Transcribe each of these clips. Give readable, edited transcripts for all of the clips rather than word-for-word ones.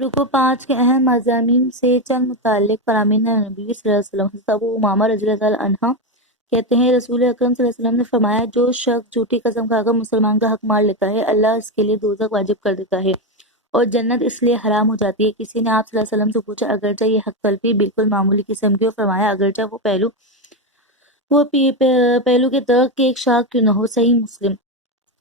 رکوع 5 کے اہم مضامین سے چند متعلق فرامین نبی صلی اللہ علیہ وسلم۔ حضرت ابو امامہ رضی اللہ تعالیٰ عنہ کہتے ہیں رسول اکرم صلی اللہ علیہ وسلم نے فرمایا جو شخص جھوٹی قسم کھا کر مسلمان کا حق مار لیتا ہے اللہ اس کے لیے دوزخ واجب کر دیتا ہے اور جنت اس لیے حرام ہو جاتی ہے۔ کسی نے آپ صلی اللہ علیہ وسلم سے پوچھا اگرچہ یہ حق تلفی بالکل معمولی قسم کی ہو، فرمایا اگرچہ وہ پہلو کے درخت کی ایک شاخ کیوں نہ ہو۔ صحیح مسلم۔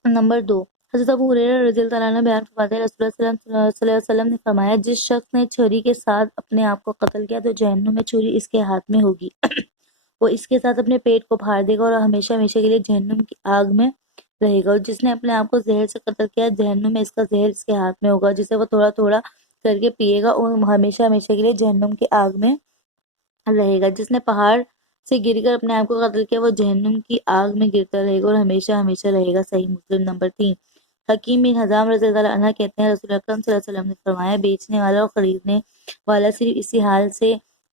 نمبر 2، حضرت ابو ہریرہ رضی اللہ عنہ بیان فرماتے ہیں رسول اللہ صلی اللہ علیہ وسلم نے فرمایا جس شخص نے چھری کے ساتھ اپنے آپ کو قتل کیا تو جہنم میں چھری اس کے ہاتھ میں ہوگی وہ اس کے ساتھ اپنے پیٹ کو پھاڑ دے گا اور ہمیشہ ہمیشہ کے لیے جہنم کی آگ میں رہے گا، اور جس نے اپنے آپ کو زہر سے قتل کیا جہنم میں اس کا زہر اس کے ہاتھ میں ہوگا جسے وہ تھوڑا تھوڑا کر کے پیے گا اور ہمیشہ ہمیشہ کے لیے جہنم کی آگ میں رہے گا۔ جس نے پہاڑ سے گر کر اپنے آپ کو قتل کیا وہ جہنم کی آگ میں گرتا رہے گا اور ہمیشہ ہمیشہ رہے گا۔ صحیح مسلم۔ نمبر 3، حکیم بن حزام رضی اللہ عنہ کہتے ہیں رسول اکرم صلی اللہ علیہ وسلم نے فرمایا بیچنے والا اور خریدنے والا صرف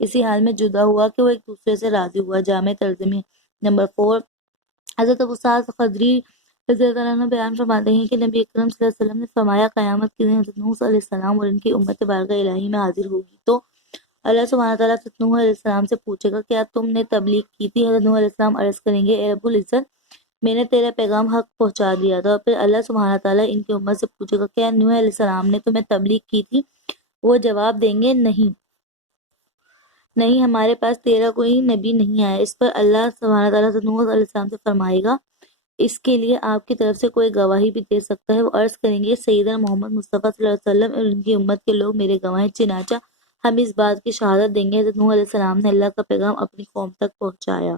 اسی حال میں جدا ہوا کہ وہ ایک دوسرے سے راضی ہوا۔ جامع ترجمہ۔ نمبر 4، حضرت ابو سعد خدری رضی اللہ عنہ بیان فرماتے ہیں کہ نبی اکرم صلی اللہ علیہ وسلم نے فرمایا قیامت کے دن حضرت نوح علیہ السلام اور ان کی امت بارگاہ الہی میں حاضر ہوگی تو اللہ سبحانہ تعالیٰ حضرت نوح علیہ السلام سے پوچھے گا کیا تم نے تبلیغ کی تھی؟ حضرت نوح علیہ السلام عرض کریں گے اے رب العزت میں نے تیرا پیغام حق پہنچا دیا تھا۔ اور پھر اللہ سبحانہ تعالیٰ ان کی امت سے پوچھے گا کیا نوح علیہ السلام نے تمہیں تبلیغ کی تھی؟ وہ جواب دیں گے نہیں ہمارے پاس تیرا کوئی نبی نہیں آیا۔ اس پر اللہ سبحانہ تعالیٰ حضرت نوح علیہ السلام سے فرمائے گا اس کے لیے آپ کی طرف سے کوئی گواہی بھی دے سکتا ہے؟ وہ عرض کریں گے سیدنا محمد مصطفیٰ صلی اللہ علیہ وسلم اور ان کی امت کے لوگ میرے گواہ ہیں، چنانچہ ہم اس بات کی شہادت دیں گے حضرت نوح علیہ السلام نے اللہ کا پیغام اپنی قوم تک پہنچایا۔